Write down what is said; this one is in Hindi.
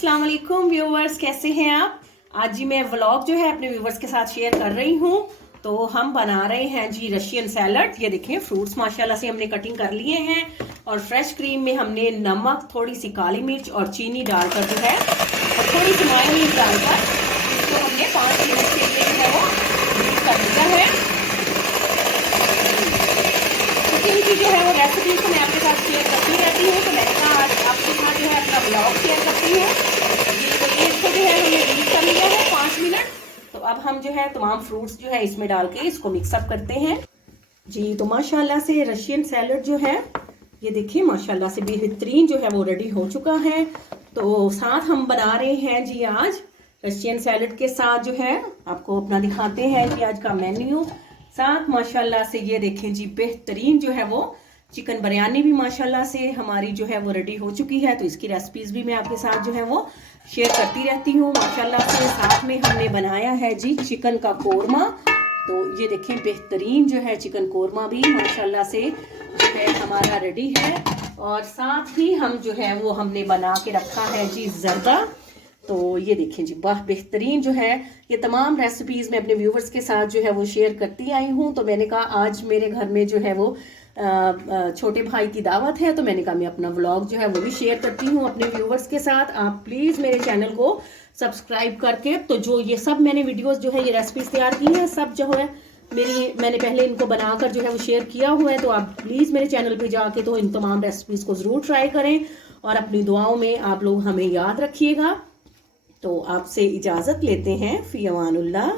अस्सलाम वालेकुम व्यूवर्स, कैसे हैं आप। आज जी मैं व्लॉग जो है अपने व्यूवर्स के साथ शेयर कर रही हूँ। तो हम बना रहे हैं जी रशियन सैलड। ये देखें फ्रूट्स माशाल्लाह से हमने कटिंग कर लिए हैं और फ्रेश क्रीम में हमने नमक, थोड़ी सी काली मिर्च और चीनी डालकर जो है और थोड़ी सी मायोनीज डालकर इसको हमने 5 मिनट के लिए जो है वो यूज कर दिया है। कुकिंग की जो है वो रेसिपी को मैं आपके साथ शेयर करती रहती हूँ, तो मैंने कहा आज आपके साथ जो है अपना ब्लॉग शेयर करती हूँ। तो इसको जो है हमने यूज कर लिया है 5 मिनट। तो अब हम जो है तमाम फ्रूट्स जो है इसमें डाल के इसको मिक्सअप करते हैं जी। तो माशाल्लाह से रशियन सैलड जो है ये देखिए माशाल्लाह से बेहतरीन जो है वो रेडी हो चुका है। तो साथ हम बना रहे हैं जी आज रशियन सैलड के साथ जो है आपको अपना दिखाते हैं कि आज का मेन्यू। साथ माशाल्लाह से ये देखें जी बेहतरीन जो है वो चिकन बिरयानी भी माशाल्लाह से हमारी जो है वो रेडी हो चुकी है। तो इसकी रेसिपीज भी मैं आपके साथ जो है वो शेयर करती रहती हूँ माशाल्लाह से। साथ में हमने बनाया है जी चिकन का कोरमा। तो ये देखें बेहतरीन जो है चिकन कोरमा भी माशाल्लाह से जो है हमारा रेडी है। और साथ ही हम जो है वो हमने बना के रखा है जी जर्दा। तो ये देखें जी वाह बेहतरीन जो है ये तमाम रेसिपीज मैं अपने व्यूवर्स के साथ जो है वो शेयर करती आई हूँ। तो मैंने कहा आज मेरे घर में जो है वो छोटे भाई की दावत है, तो मैंने कहा मैं अपना व्लॉग जो है वो भी शेयर करती हूँ अपने व्यूवर्स के साथ। आप प्लीज मेरे चैनल को सब्सक्राइब करके, तो जो ये सब मैंने वीडियोस जो है ये रेसिपीज तैयार की हैं सब जो है मैंने पहले इनको बनाकर जो है वो शेयर किया हुआ है। तो आप प्लीज मेरे चैनल पे जाके तो इन तमाम रेसिपीज को जरूर ट्राई करें और अपनी दुआओं में आप लोग हमें याद रखिएगा। तो आपसे इजाजत लेते हैं, फी अमानुल्लाह।